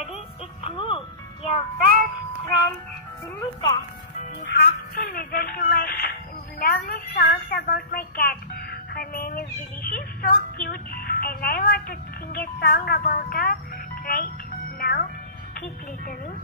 everybody, it's me, your best friend, Billy Cat. You have to listen to my lovely songs about my cat. Her name is Billy. She's so cute and I want to sing a song about her right now. Keep listening.